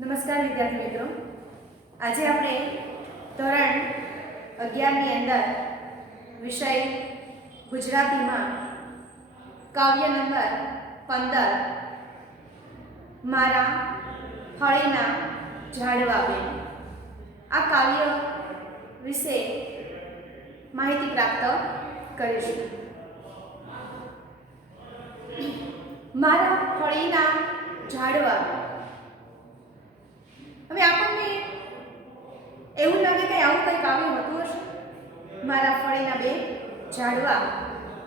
નમસ્કાર વિદ્યાર્થી મિત્રો, આજે આપણે ધોરણ 11 ની અંદર વિષય ગુજરાતીમાં કાવ્ય નંબર 15 મારા ફળીના ઝાડવા બેન આ કાવ્ય વિશે માહિતી પ્રાપ્ત કરીશું. મારા ફળીના ઝાડવા. હવે આપણને એવું લાગે કે આવું કંઈ કાવ્ય હોતું હશે. મારા ફળીના બે ઝાડવા,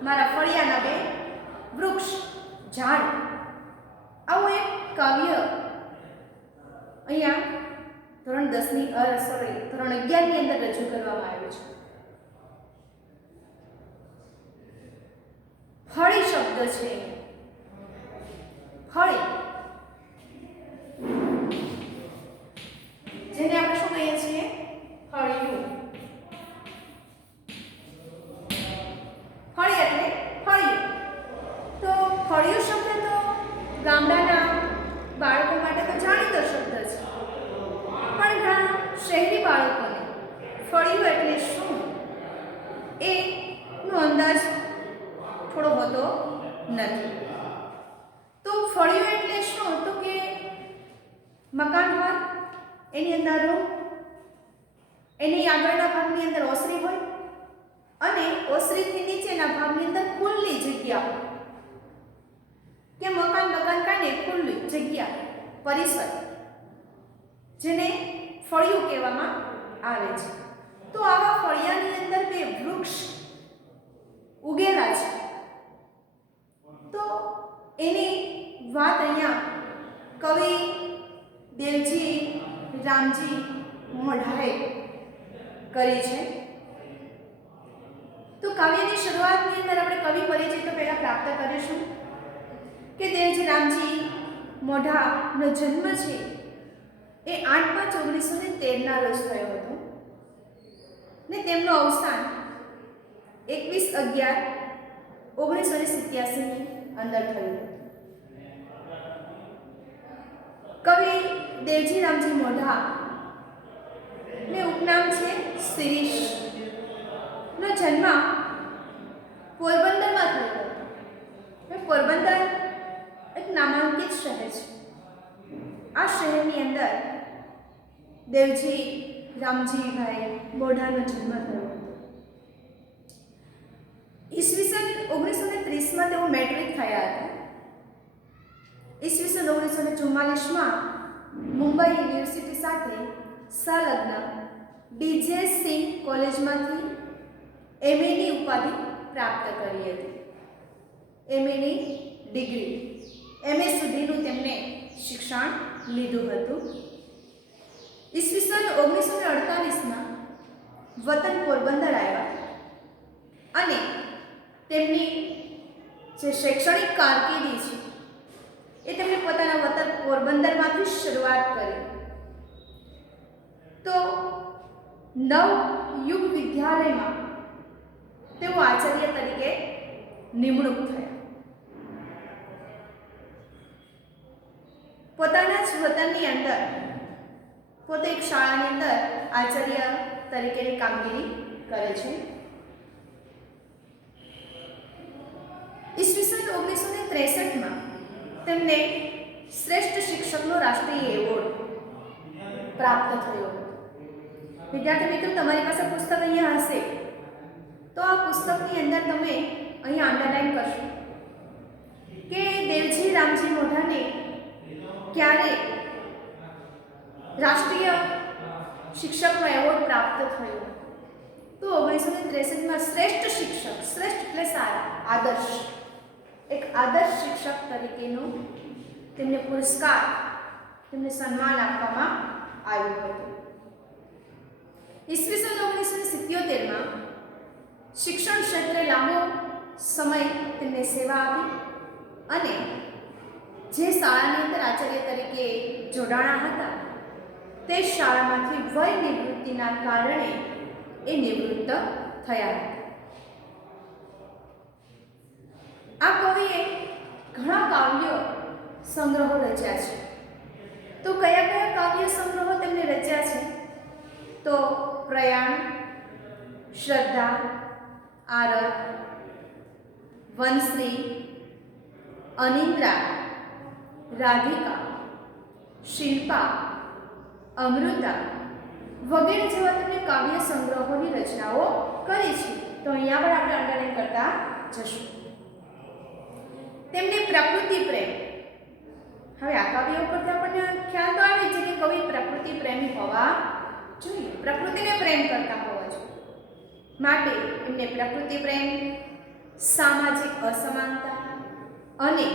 મારા ફળિયાના બે વૃક્ષ ઝાડ, આવું એક કાવ્ય અહીંયા ધોરણ 10 ની ધોરણ 11 ની અંદર રજૂ કરવામાં આવ્યું છે. ફળી શબ્દ છે. ફળી જેને આપણે શું કહીએ છીએ? ફળિયું. ફળી એટલે ફળિયું. તો ફળિયું શબ્દ તો ગામડાના બાળકો માટે તો જાણીતો શબ્દ છે, પણ ઘણા શહેરી બાળકોને ફળિયું એટલે શું એનો અંદાજ થોડો હોતો નથી. તો ફળિયું એટલે શું? તો કે મકાન હોય, એની અંદર રૂમ, એની આગળના ભાગની અંદર ઓસરી હોય અને ઓસરીથી નીચેના ભાગની અંદર ખુલ્લી જગ્યા હોય કે મકાન કાંઈ નહીં, ખુલ્લી જગ્યા, પરિસર, જેને ફળિયું કહેવામાં આવે છે. તો આવા ફળિયાની અંદર બે વૃક્ષ ઉગેલા છે. તો એની વાત અહીંયા કવિ દેવજી રામજી મોઢાએ કરી છે. તો કાવ્યની શરૂઆતની અંદર આપણે કવિ પરિચય તો પહેલા પ્રાપ્ત કરીશું કે દેવજી રામજી મોઢાનો જન્મ છે એ 8/5/1913 રોજ થયો હતો ને તેમનું અવસાન 21/11/1987 ની અંદર થયું. કવિ દેવજી રામજી મોઢા ને ઉપનામ છે શિરીષ નો જન્મ પોરબંદરમાં થયો હતો. પોરબંદર એક નામાંકિત શહેર છે. આ શહેરની અંદર દેવજી રામજીભાઈ મોઢાનો જન્મ થયો હતો. ઈસવીસન 1930 તેઓ મેટ્રિક થયા હતા. ઈસવીસન 1944 મુંબઈ યુનિવર્સિટી સાથે સંલગ્ન ડીજે સિંહ કોલેજમાંથી એમએની ઉપાધિ પ્રાપ્ત કરી હતી. એમએની ડિગ્રી, એમએ સુધીનું તેમણે શિક્ષણ લીધું હતું. ઈસવીસન 1948 વતન પોરબંદર આવ્યા અને તેમની જે શૈક્ષણિક કારકિર્દી છે એ તેમણે પોતાના વતન પોરબંદરમાંથી શરૂઆત કરી. તો નવયુગ વિદ્યાલયમાં તેઓ આચાર્ય તરીકે નિમણૂક થયા. પોતાના જ વતનની અંદર પોતે એક શાળાની અંદર આચાર્ય તરીકેની કામગીરી કરે છે. ઈસવીસન 1963 તેમને શ્રેષ્ઠ શિક્ષકનો રાષ્ટ્રીય એવોર્ડ પ્રાપ્ત થયો. વિદ્યાર્થી મિત્રો, તમારી પાસે પુસ્તક અહીંયા હશે તો આ પુસ્તકની અંદર તમે અહીંયા અંડરલાઈન કરશો કે દેવજી રામજી મોઢાને ક્યારે રાષ્ટ્રીય શિક્ષકનો એવોર્ડ પ્રાપ્ત થયો. તો 1963 શ્રેષ્ઠ શિક્ષક, શ્રેષ્ઠ એટલે સારા, આદર્શ, એક આદર્શ શિક્ષક તરીકેનો તેમને પુરસ્કાર, તેમને સન્માન આપવામાં આવ્યું હતું. ઈસવીસન 1977 શિક્ષણ ક્ષેત્રે લાંબો સમય તેમને સેવા આપી અને જે શાળાની અંદર આચાર્ય તરીકે જોડાણા હતા તે શાળામાંથી વય નિવૃત્તિના કારણે એ નિવૃત્ત થયા હતા. આ કવિએ ઘણા કાવ્યો સંગ્રહો રચ્યા છે. તો કયા કયા કાવ્ય સંગ્રહો તેમણે રચ્યા છે તો પ્રયાણ, શ્રદ્ધા, આરત, વનશ્રી, અનિદ્રા, રાધિકા, શિલ્પા, અમૃતા વગેરે જેવા તેમણે કાવ્ય સંગ્રહોની રચનાઓ કરી છે. તો અહીંયા પણ આપણે અંડરલાઈન કરતા જશું. તેમને પ્રકૃતિ પ્રેમ. હવે આ કાવ્યો પરથી આપણને ખ્યાલ તો આવે છે કે કવિ પ્રકૃતિ પ્રેમી હોવા જોઈએ, પ્રકૃતિને પ્રેમ કરતા હોવા જોઈએ. માટે એમને પ્રકૃતિ પ્રેમ, સામાજિક અસમાનતા અને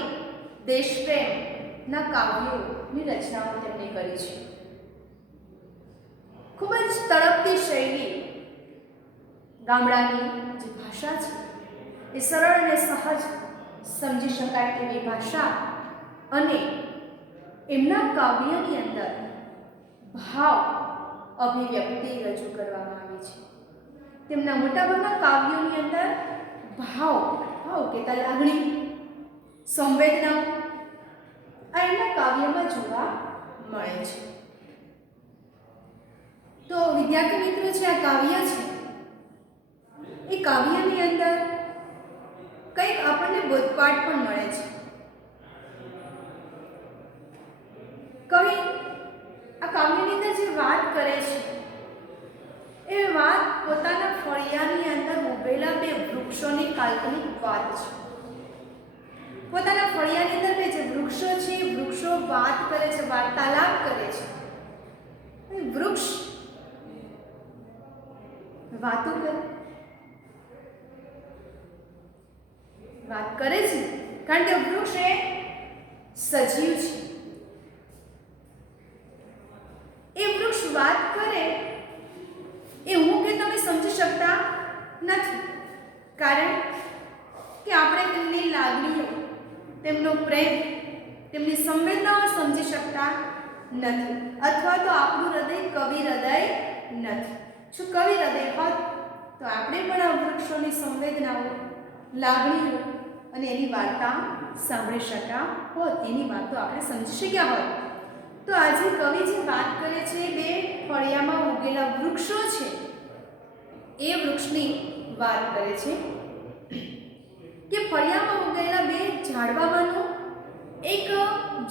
દેશપ્રેમના કાવ્યોની રચનાઓ તેમણે કરી છે. ખૂબ જ તડપતી શૈલી, ગામડાની જે ભાષા છે એ સરળ અને સહજ સમજી શકાય તેવી ભાષા અને એમના કાવ્યની અંદર ભાવ અભિવ્યક્તિ રજૂ કરવામાં આવી છે. તેમના મોટાભાગના કાવ્યોની અંદર ભાવ કહેતા લાગણી, સંવેદનાઓ આ એમના કાવ્યમાં જોવા મળે છે. તો વિદ્યાર્થી મિત્રો, જે આ કાવ્ય છે એ કાવ્યની અંદર કંઈક આપણને બોધપાઠ પણ મળે છે. કવિ આ કાવ્યની અંદર જે વાત કરે છે એ વાત પોતાના ફળિયાની અંદર ઉભેલા બે વૃક્ષોની કાલ્પનિક વાત છે. પોતાના ફળિયાની અંદર બે જે વૃક્ષો છે એ વૃક્ષો વાત કરે છે, વાર્તાલાપ કરે છે. વૃક્ષ વાતો વાત કરે છે કારણ કે વૃક્ષ એ સજીવ છે. એ વૃક્ષ વાત કરે એ હું કે તમે સમજી શકતા નથી, કારણ કે આપણે તેમની લાગણીઓ, તેમનો પ્રેમ, તેમની સંવેદનાઓ સમજી શકતા નથી, અથવા તો આપણું હૃદય કવિ હૃદય નથી. જો કવિ હૃદય હોત તો આપણે પણ આ વૃક્ષોની સંવેદનાઓ, લાગણીઓ અને એની વાર્તા સાંભળી શક્યા હોત, એની વાતો આપણે સમજી શક્યા હોત. તો આજે કવિ જે વાત કરે છે, બે ફળિયામાં ઉગેલા વૃક્ષો છે એ વૃક્ષની વાત કરે છે કે ફળિયામાં ઉગેલા બે ઝાડવામાંનું એક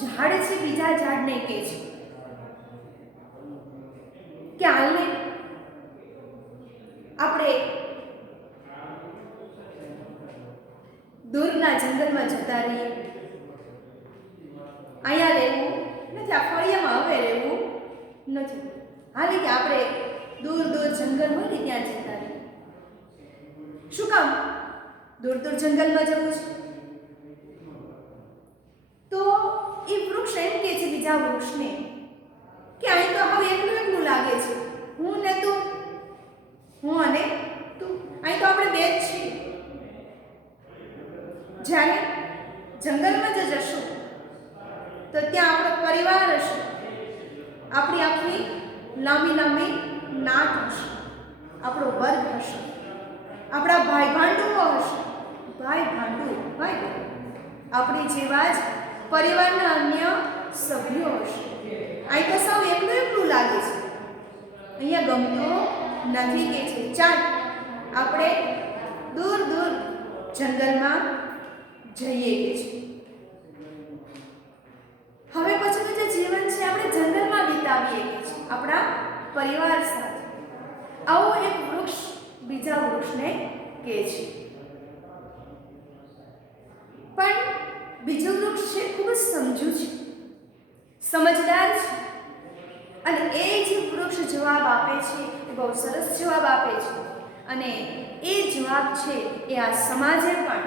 ઝાડ છે બીજા ઝાડને કહે છે કે હાલને આપણે દૂરના જંગલમાં જતા રહીએ, અહીંયા રહેવું નથી, આ ફળિયામાં હવે રહેવું નથી, હાલે કે આપણે દૂર દૂર જંગલ હોય ને ત્યાં જતા રહીએ. શું કામ દૂર દૂર જંગલમાં જવું છે? તો એ વૃક્ષ એમ કહે છે બીજા વૃક્ષને કે અહીં તો હવે એકલું એકલું લાગે છે, હું ને તું, હું અને તું, અહીં તો આપણે બે જ છીએ. જ્યારે જંગલમાં જ જશું તો ત્યાં આપણો પરિવાર હશે, આપણી આખી લાંબી લાંબી નાત હશે, આપણો વર્ગ હશે, આપણા ભાઈ ભાંડુઓ હશે, આપણી જેવા જ પરિવારના અન્ય સભ્યો હશે. અહીં તો સાવ એકલું એકલું લાગે છે, અહીંયા ગમતું નથી કે છે, ચાલ આપણે દૂર દૂર જંગલમાં જઈએ કે છે. હવે પછીનું જે જીવન છે આપણે જંગલમાં વિતાવીએ કે છે આપણા પરિવાર સાથે. આવો એક વૃક્ષ બીજા વૃક્ષને કહે છે. પણ બીજું વૃક્ષ છે ખૂબ જ સમજુ છે, સમજદાર છે, અને એ જ વૃક્ષ જવાબ આપે છે, એ બહુ સરસ જવાબ આપે છે, અને એ જવાબ છે એ આ સમાજે પણ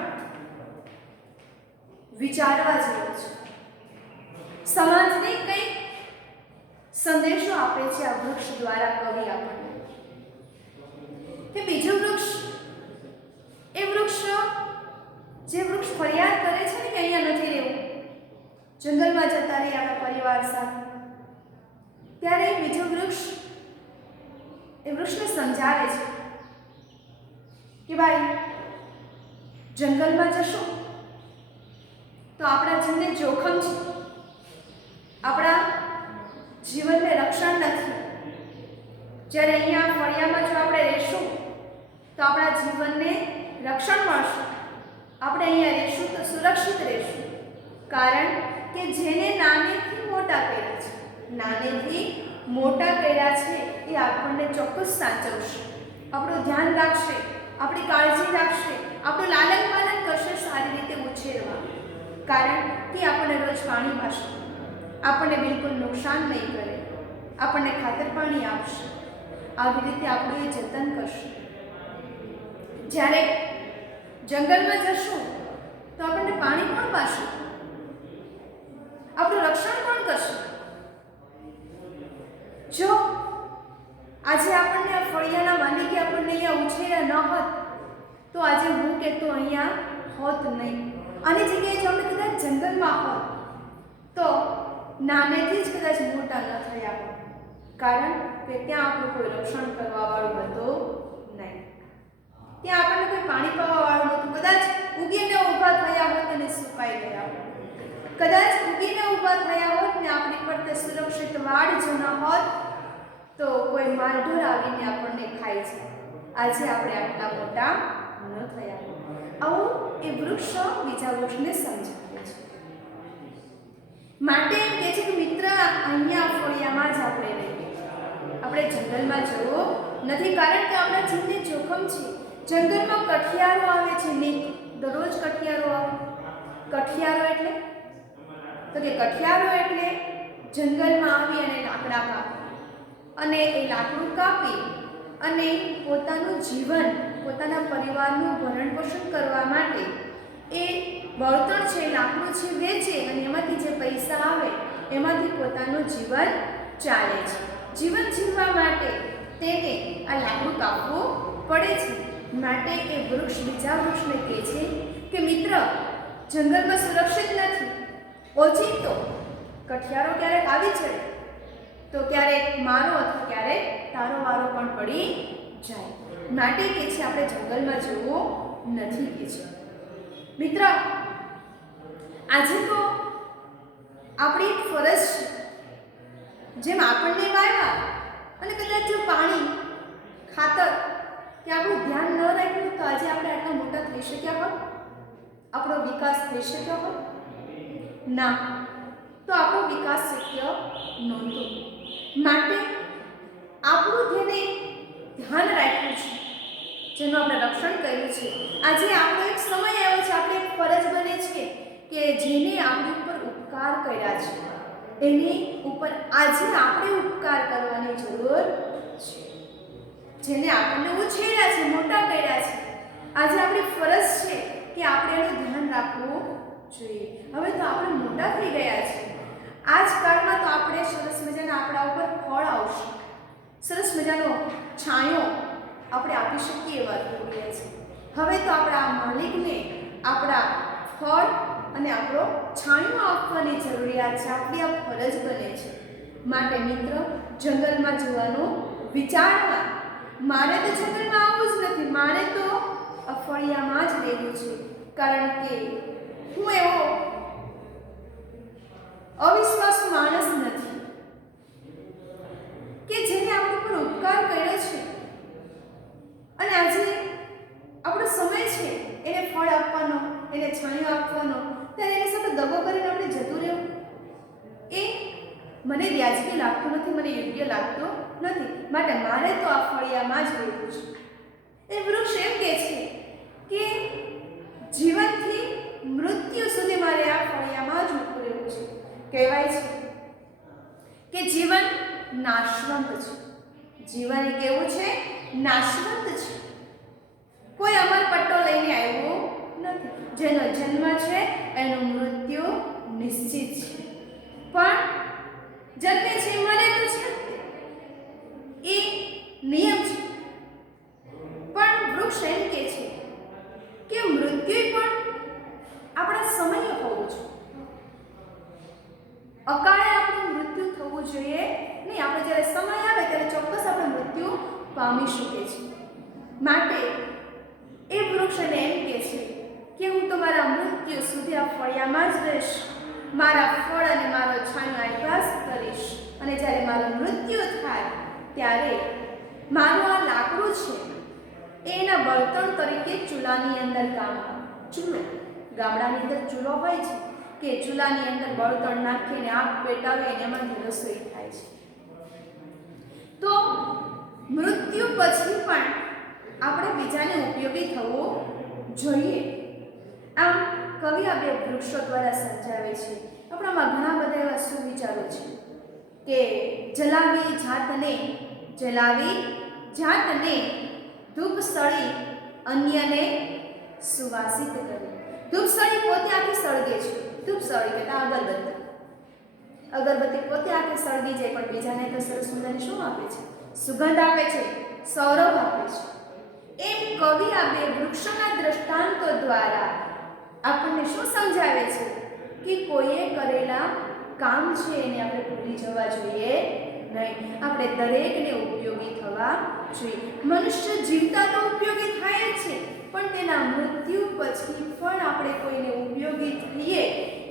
વિચારવા જેવો છે. સમાજને કંઈક સંદેશો આપે છે આ વૃક્ષ દ્વારા કવિ આપણને કે બીજું વૃક્ષ, એ વૃક્ષ જે વૃક્ષ ફરિયાદ કરે છે ને કે અહીંયા નથી રહેવું, જંગલમાં જતા રહી આપણા પરિવાર સાથે, ત્યારે બીજું વૃક્ષ એ વૃક્ષને સમજાવે છે કે ભાઈ જંગલમાં જશો તો આપણા જીવને જોખમ છે, આપણા જીવનને રક્ષણ નથી. જ્યારે અહીંયા ફળિયામાં જો આપણે રહેશું તો આપણા જીવનને રક્ષણ મળશે. આપણે અહીંયા રહેશું તો સુરક્ષિત રહેશું. કારણ કે જેને નાનેથી મોટા કર્યા છે, નાનેથી મોટા કર્યા છે એ આપણને ચોક્કસ સાચવશે, આપણું ધ્યાન રાખશે, આપણી કાળજી રાખશે, આપણું લાલન પાલન કરશે, સારી રીતે ઉછેરવા. કારણ કે આપણને રોજ પાણી પાશે, આપણને બિલકુલ નુકસાન નહીં કરે, આપણને ખાતર પાણી આપશે. આવી રીતે આપણું એ જતન કરશે. જ્યારે જંગલમાં જશું તો આપણને પાણી પણ પાશે, આપણું રક્ષણ પણ કરશે. જો આજે આપણને આ ફળિયાના માલિકે આપણને અહીંયા ઉછેર્યા ન હોત તો આજે હું કે તો અહીંયા હોત નહીં. આની જગ્યાએ જો આપણે કદાચ જંગલમાં હોત તો નાનેથી જ કદાચ મોટા ન થયા હોત. કારણ કે ત્યાં આપણું કોઈ રક્ષણ કરવાવાળું હતું નહીં, ત્યાં આપણને કોઈ પાણી પાવાવાળું નહોતું. કદાચ ઉગીને ઊભા થયા હોત અને સુકાઈ ગયા હોત, કદાચ ઉગીને ઊભા થયા હોત ને આપણી પર તે સુરક્ષિત વાડ જો ન હોત તો કોઈ માલઢોર આવીને આપણને ખાય છે. આજે આપણે આટલા મોટા ન થયા. આવું એ વૃક્ષ બીજા વૃક્ષને સમજાવે છે. માટે એમ કહે છે કે મિત્ર અહીંયા ફળિયામાં જ આપણે રહીએ, આપણે જંગલમાં જવું નથી. કારણ કે આપણા જીવને જોખમ છે. જંગલમાં કઠિયારો આવે છે ને દરરોજ કઠિયારો આવે. કઠિયારો એટલે તો કે કઠિયારો એટલે જંગલમાં આવી અને લાકડા કાપે અને એ લાકડું કાપી અને પોતાનું જીવન, પોતાના પરિવારનું ભરણ પોષણ કરવા માટે એ બળતણ છે, લાકડું છે વેચે અને એમાંથી જે પૈસા આવે એમાંથી પોતાનું જીવન ચાલે છે. જીવન જીવવા માટે તેને આ લાકડું કાપવું પડે છે. માટે એ વૃક્ષ બીજા વૃક્ષને કહે છે કે મિત્ર જંગલમાં સુરક્ષિત નથી. ઓચિંતો કઠિયારો ક્યારેક આવી ચડે તો ક્યારેક મારો અથવા ક્યારેક તારો વારો પણ પડી જાય. માટે કે છે આપણે જંગલમાં જવું નથી કે છે. મિત્ર આજે તો આપણી ફરજ છે, જેમ આપણને વાવ્યા અને કદાચ જો પાણી, ખાતર કે આપણું ધ્યાન ન રાખ્યું તો આજે આપણે આટલા મોટા થઈ શક્યા હોત? આપણો વિકાસ થઈ શક્યો હોત? ના, તો આપણો વિકાસ શક્ય નહોતો. માટે આપણું જેને ધ્યાન રાખ્યું છે, જેનું આપણે રક્ષણ કર્યું છે, આજે આપણો એક સમય આવ્યો છે, આપણે એક ફરજ બને છે કે જેને આપણી ઉપર ઉપકાર કર્યા છે એની ઉપર આજે આપણે ઉપકાર કરવાની જરૂર છે. જેને આપણને ઉછેર્યા છે, મોટા કર્યા છે, આજે આપણી ફરજ છે કે આપણે એનું ધ્યાન રાખવું જોઈએ. હવે તો આપણે મોટા થઈ ગયા છે. આ જ કાળમાં તો આપણે સરસ મજાના આપણા ઉપર ફળ આવશે, સરસ મજાનો છાંયો આપણે આપી શકીએ એવા થઈ ગયા છે. હવે તો આપણા માલિકને આપણા ફળ અને આપણો છાંયો આપવાની જરૂરિયાત છે, આપણી આ ફરજ બને છે. માટે મિત્ર જંગલમાં જવાનું વિચારવા, મારે તો જંગલમાં આવવું જ નથી, મારે તો ફળિયામાં જ રહેવું છે. કારણ કે હું એવો અવિશ્વાસુ માણસ નથી કે જેને આપણી પર ઉપકાર કર્યો છે અને આજે આપણો સમય છે એને ફળ આપવાનો, એને છાંયો આપવાનો, ત્યારે એની સાથે દગો કરીને આપણે જતું રહેવું એ મને વ્યાજબી લાગતું નથી, મને યોગ્ય લાગતું નથી. માટે મારે તો આ ફળિયામાં જ રહેવું છે. એ વૃક્ષ એમ કહે છે કે જીવનથી મૃત્યુ સુધી મારે આ ફળિયામાં જ ઊભું રહેવું છે. કહેવાય છે કે જીવન નાશવંત છે. જીવન કેવું છે? નાશવંત છે. કોઈ અમર પટ્ટો લઈને આવ્યો નથી. જેનો જન્મ છે એનું મૃત્યુ નિશ્ચિત છે. પણ જન્મે છે મરે તો છે, એ નિયમ છે. પણ વૃક્ષ એમ કહે છે કે મૃત્યુ પણ આપણા સમયે હોવું જોઈએ. અકાળે આપણું મૃત્યુ થવું જોઈએ નહીં. આપણે જ્યારે સમય આવે ત્યારે ચોક્કસ આપણે મૃત્યુ પામી શકીએ છીએ. માટે એ વૃક્ષ એને એમ કહે છે કે હું તો મારા મૃત્યુ સુધી આ ફળિયામાં જ રહીશ, મારા ફળ અને મારો છાંયો આપ્યાસ કરીશ, અને જ્યારે ત્યારે મારું આ લાકડું છે એના બળતણ તરીકે ચૂલાની અંદર કામ આવે. ચૂલો, ગામડાની અંદર ચૂલો હોય છે કે ચૂલાની અંદર બળતણ નાખીને આગ પેટાવે અને એમાંથી રસોઈ થાય છે. તો મૃત્યુ પછી પણ આપણે બીજાને ઉપયોગી થવું જોઈએ. આમ કવિ આ બે વૃક્ષો દ્વારા સમજાવે છે. આપણામાં ઘણા બધા એવા સુવિચારો છે કે જલાવી જાતને ધૂપ સળી અન્યને સુવાસિત કરી. ધૂપ સળી પોતે આખી સળગે છે. ધૂપ સળી એટલે અગરબત્તી પોતે આખી સળગી જાય પણ બીજાને તો સરસ મજાની શું આપે છે? સુગંધ આપે છે, સૌરભ આપે છે. એમ કવિ આ બે વૃક્ષોના દ્રષ્ટાંતો દ્વારા આપણને શું સમજાવે છે કે કોઈએ કરેલા કામ છે એને આપણે ભૂલી જવા જોઈએ નહીં. આપણે દરેકને ઉપયોગી થવા જોઈએ. મનુષ્ય જીવતા તો ઉપયોગી થાય જ છે પણ તેના મૃત્યુ પછી પણ આપણે કોઈને ઉપયોગી થઈએ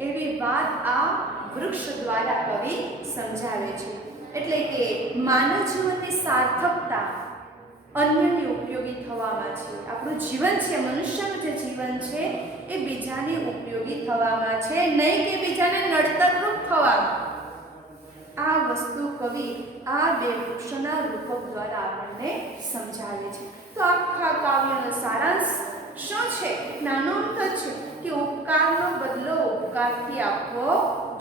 એવી વાત આ વૃક્ષ દ્વારા કવિ સમજાવે છે. એટલે કે માનવ જીવનની સાર્થકતા અન્યને ઉપયોગી થવામાં છે. આપણું જીવન છે, મનુષ્યનું જે જીવન છે એ બીજાને ઉપયોગી થવામાં છે, નહીં કે બીજાને નડતરરૂપ થવામાં. આ વસ્તુ કવિ આ બે વૃક્ષોના રૂપક દ્વારા આપણને સમજાવે છે. તો આખા કાવ્યનો સારાંશ શું છે? નાનો અર્થ છે કે ઉપકારનો બદલો ઉપકારથી આપવો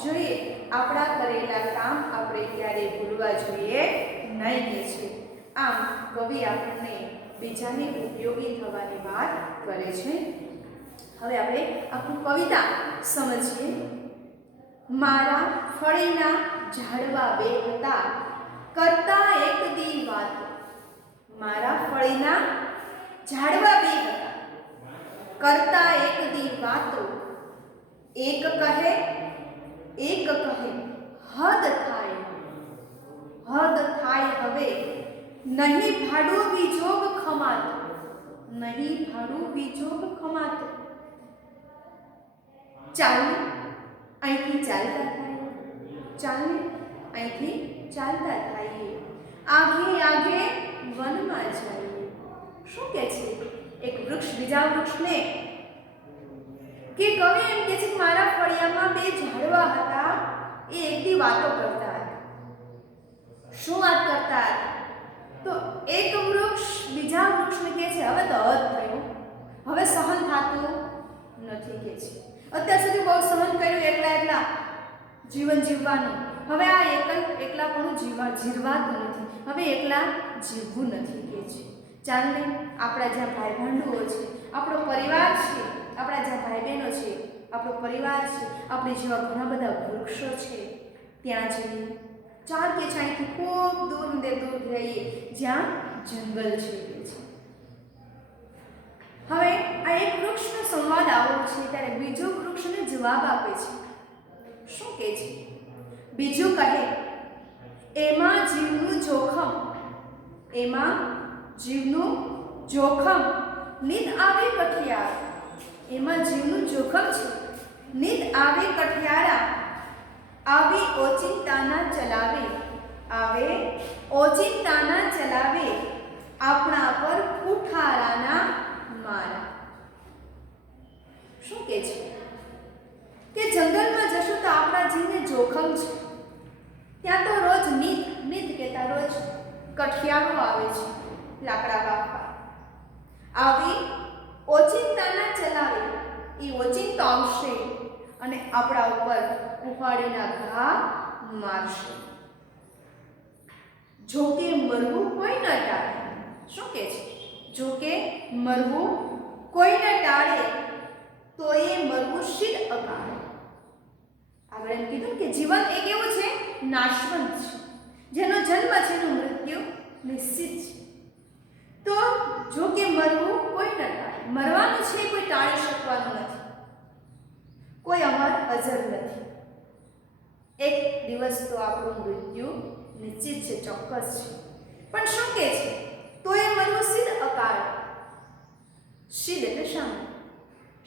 જોઈએ. આપણા કરેલા કામ આપણે ક્યારેય ભૂલવા જોઈએ નહીં કે છે. આમ કવિ આપણને બીજાને ઉપયોગી થવાની વાત કરે છે. હવે આપણે આખું કવિતા સમજીએ. મારા ફળીના ઝાડવા બે હતા, કરતા એક દી વાતો. મારા ફળીના ઝાડવા બે હતા, કરતા એક દી વાતો. એક કહે હદ થાય હવે, નહીં ભાડું બીજોગ ખમાતો. નહીં ભાડું બીજોગ ખમાતો. ચાલે અહીંથી ચાલતા થાય, ચાલે અહીંથી ચાલતા થાય, આગે વનમાં જઈએ. શું કહે છે એક વૃક્ષ બીજા વૃક્ષને? કે કવિ એમ કહે છે કે મારા ફળિયામાં બે ઝાડવા હતા, એ એકદી વાતો કરતા હતા. શું વાત કરતા હતા? તો એક વૃક્ષ બીજા વૃક્ષને કહે છે હવે તો હદ થયું, હવે સહન થતું નથી કે છે. અત્યાર સુધી બહુ સહન કર્યું એકલા જીવન જીવવાનું, હવે આ એકલાપણું જીરવાતું નથી, હવે એકલા જીવવું નથી કે છે. ચાલને આપણા જ્યાં ભાઈ ભાંડુઓ છે, આપણો પરિવાર છે, આપણા જ્યાં ભાઈ બહેનો છે, આપણો પરિવાર છે, આપણે જેવા ઘણા બધા વૃક્ષો છે ત્યાં જઈએ. ચાર કે છાંયથી ખૂબ દૂર રહીએ જ્યાં જંગલ છે. હવે આ એક વૃક્ષનો સંવાદ આવો છે ત્યારે બીજું વૃક્ષને જવાબ આપે છે. શું કહે છે? બીજું કહે એમાં જીવનું જોખમ નીંદ આવે કઠિયારા. એમાં જીવનું જોખમ છે, નીંદ આવે કઠિયારા. આવે ઓચિંતાના ચલાવે, આપણા પર કુઠારાના મારા. શું કહે છે કે જંગલમાં જશું તો આપણા જીવને જોખમ છે. ત્યાં તો રોજ નીંદ કહેતા રોજ કઠિયારો આવે છે લાકડા કાપવા. આવી ઓચિંતાના ચલાવે, એ ઓચિંતો આવશે અને આપણા ઉપર કુફાડીના ઘા મારશે. જોકે મરવું કોઈ ન ટાળે. શું કહે છે? જોકે મરવું કોઈ ન ટાળે, તો એ મરવું શીદ અકાળે. આગળ એમ કીધું કે જીવન એક એવું છે નાશવંત છે, જેનો જન્મ છે એનું મૃત્યુ નિશ્ચિત છે. તો જો કે મરવું કોઈ ન ટાળે, મરવાનું છે કોઈ ટાળી શકવાનું નથી, કોઈ અમર અજર નથી. એક દિવસ તો આપણું મૃત્યુ નિશ્ચિત છે, ચોક્કસ છે. પણ શું કહે છે? તો એ મરવું સિદ્ધ અકાળ. સિદ્ધ એટલે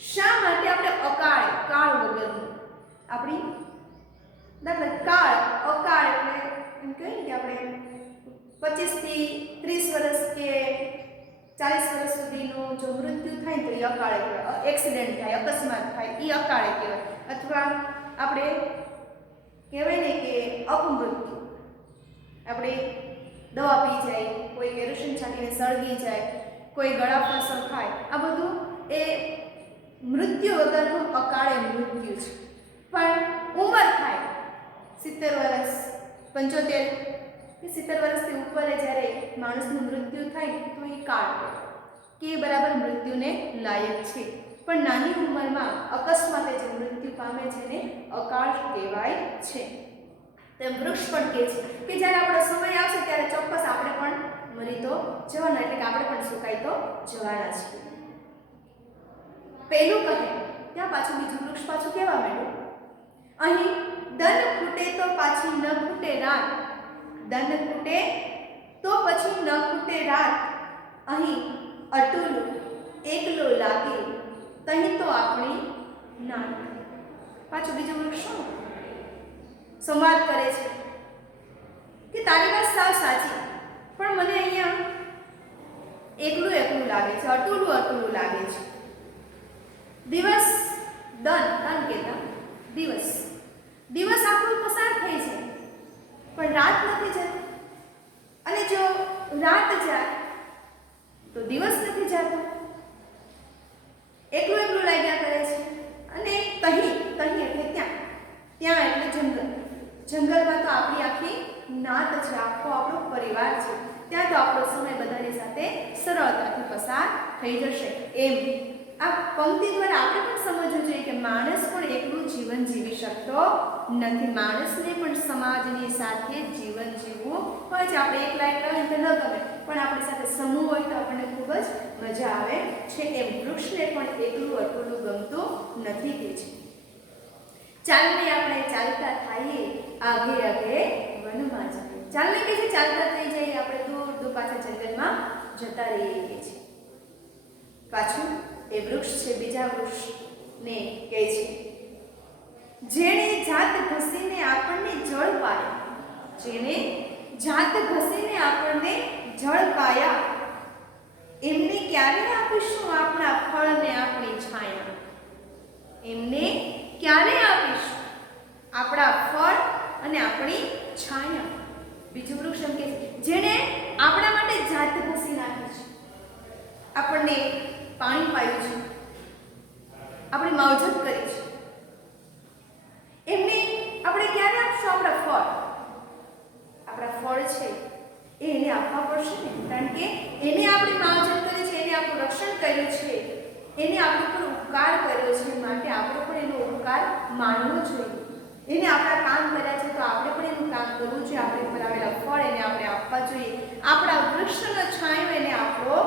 શા માટે આપણે અકાળ, કાળ વગરનું આપણી દાખલા કાળ અકાળ એટલે એમ કહીએ કે આપણે 25 થી 30 વર્ષ કે 40 વર્ષ સુધીનું જો મૃત્યુ થાય તો એ અકાળે કહેવાય, એક્સિડન્ટ થાય, અકસ્માત થાય એ અકાળે કહેવાય, અથવા આપણે કહેવાય ને કે અપમૃત્યુ, આપણે દવા પી જાય, કોઈ કેરોસીન છાંટીને સળગી જાય, કોઈ ગળા ફાંસો ખાય, આ બધું એ મૃત્યુ વગરનું અકાળે મૃત્યુ છે. પણ ઉંમર થાય 70 વર્ષ, 75 કે 70 વર્ષથી ઉપર જ્યારે માણસનું મૃત્યુ થાય તો એ કાળ કે બરાબર મૃત્યુને લાયક છે. પણ નાની ઉંમરમાં અકસ્માતે જે મૃત્યુ પામે છે ને અકાળ કહેવાય છે. તેમ વૃક્ષ પણ કહે છે કે જ્યારે આપણો સમય આવશે ત્યારે ચોક્કસ આપણે પણ મરી તો જવાના, એટલે કે આપણે પણ સુકાઈ તો જવાના છીએ. પહેલું કહે ત્યાં પાછું બીજું વૃક્ષ પાછું કહેવા માંડ્યું, અહીં દન ફૂટે તો પાછી ન ફૂટે રાત, દન ફૂટે તો પછી ન ફૂટે રાત, અહીં અટુલ એકલો લાગે તહીં તો આપણી નાત. પાછું બીજું વૃક્ષ શું સંવાદ કરે છે કે તારી વાત સાવ સાચી, પણ મને અહીંયા એકલું એકલું લાગે છે, અટુલું અટુલું લાગે છે. દિવસ દન કહેતા દિવસ, દિવસ આપણું પસાર થઈ છે પણ રાત નથી જતી, અને જો રાત જાય તો દિવસ નથી જતો, એકલું એકલું લાગ્યા કરે છે. અને તહીં એટલે ત્યાં એટલે જંગલ, જંગલમાં તો આપણી આખી નાત છે, આખો આપણો પરિવાર છે, ત્યાં તો આપણો સમય બધાની સાથે સરળતાથી પસાર થઈ જશે. એમ આ પંક્તિ દ્વારા આપણે પણ સમજવું જોઈએ કે માણસ પણ એકલું જીવન જીવી શકતો નથી, માણસને પણ સમાજની સાથે જીવન જીવવું હોય છે. આપણે એકલા એકલા હોય તો ન ગમે, પણ આપણી સાથે સમૂહ હોય તો આપણને ખૂબ જ મજા આવે છે. એમ વૃક્ષને પણ એકલું અટલું ગમતું નથી કે છે. ચાલને આપણે ચાલતા થઈએ, આગે આગે વનમાં જઈએ. ચાલને કે છે ચાલતા થઈ જઈએ, આપણે દૂર દૂર પાછા જંગલમાં જતા રહીએ કે છે. પાછું એ વૃક્ષ છે બીજા વૃક્ષને કહે છે, જેણે જાત ઘસીને આપણને જળ પાયા, જેણે જાત ઘસીને આપણને જળ પાયા, એમને ક્યારે આપીશું આપણા ફળ ને આપણી છાયા, એમને ક્યારે આપીશું આપણા ફળ અને આપણી છાયા. બીજું વૃક્ષ એમ કે જેણે આપણા માટે જાત ઘસી નાખી છે, આપણને પાણી પાયું છે, આપણે માવજત કરી છે, એમને આપણે ક્યારે આપશું આપણા ફળ? આપણા ફળ છે એ એને આપવા પડશે ને, કારણ કે એને આપણી માવજત કરી છે, એને આપણું રક્ષણ કર્યું છે, એને આપણા પર ઉપકાર કર્યો છે, માટે આપણે પણ એનો ઉપકાર માનવો જોઈએ. એને આપણા કામ કર્યા છે તો આપણે પણ એનું કામ કરવું જોઈએ, આપણે પર આવેલા ફળ એને આપણે આપવા જોઈએ, આપણા વૃક્ષનો છાંયો એને આપવો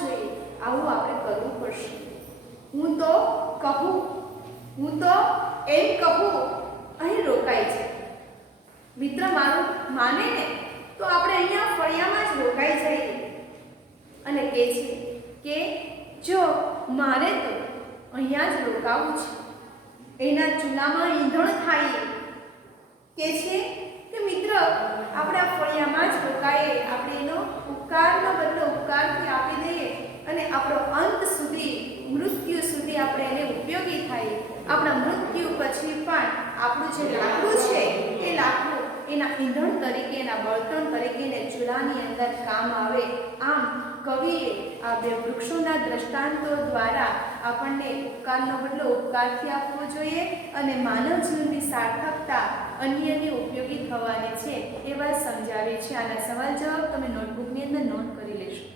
જોઈએ. આવું આપણે કરવું પડશે. હું તો એમ કહું અહીં રોકાય છે. મિત્ર મારું માને ને તો આપણે અહીંયા ફળિયામાં જ રોકાઈ જઈએ અને કહે છે કે જો મારે તો અહીંયા જ રોકાવું છે, એના ચૂલામાં ઈંધણ થાય કે છે કે મિત્ર આપણે આ ફળિયામાં જ રોકાઈએ, આપણે એનો ઉપકારનો બદલો ઉપકારથી આપી દઈએ અને આપણો અંત સુધી, મૃત્યુ સુધી આપણે એને ઉપયોગી થાય. આપણા મૃત્યુ પછી પણ આપણું જે લાકડું છે એ લાકડું એના ઈંધણ તરીકે, એના બળતણ તરીકે એને ચૂલાની અંદર કામ આવે. આમ કવિએ આ બે વૃક્ષોના દ્રષ્ટાંતો દ્વારા આપણને ઉપકારનો બદલો ઉપકારથી આપવો જોઈએ અને માનવ જીવનની સાર્થકતા અન્યને ઉપયોગી થવાની છે એ વાત સમજાવે છે. આના સવાલ જવાબ તમે નોટબુકની અંદર નોટ કરી લેશો.